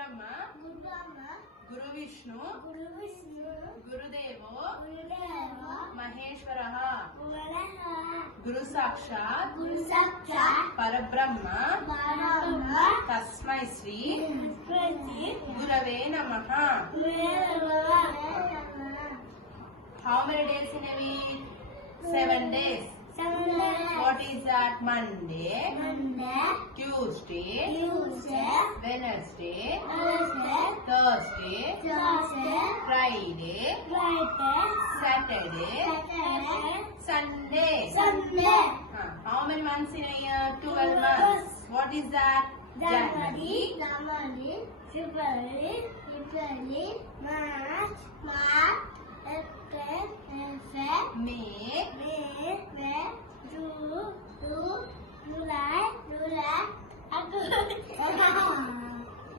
Brahma, Guru Vishnu, Gurudevo, Maheshwaraha, Guru Sakshat, Parabrahma, Tasmai Sri, Gurave Namaha. How many days in a week? 7 days. What is that? Monday, Tuesday, Wednesday, Thursday, Friday, Saturday, Sunday. How many months in a year? 12 months. What is that? January, February, March, April, May, June, July, August.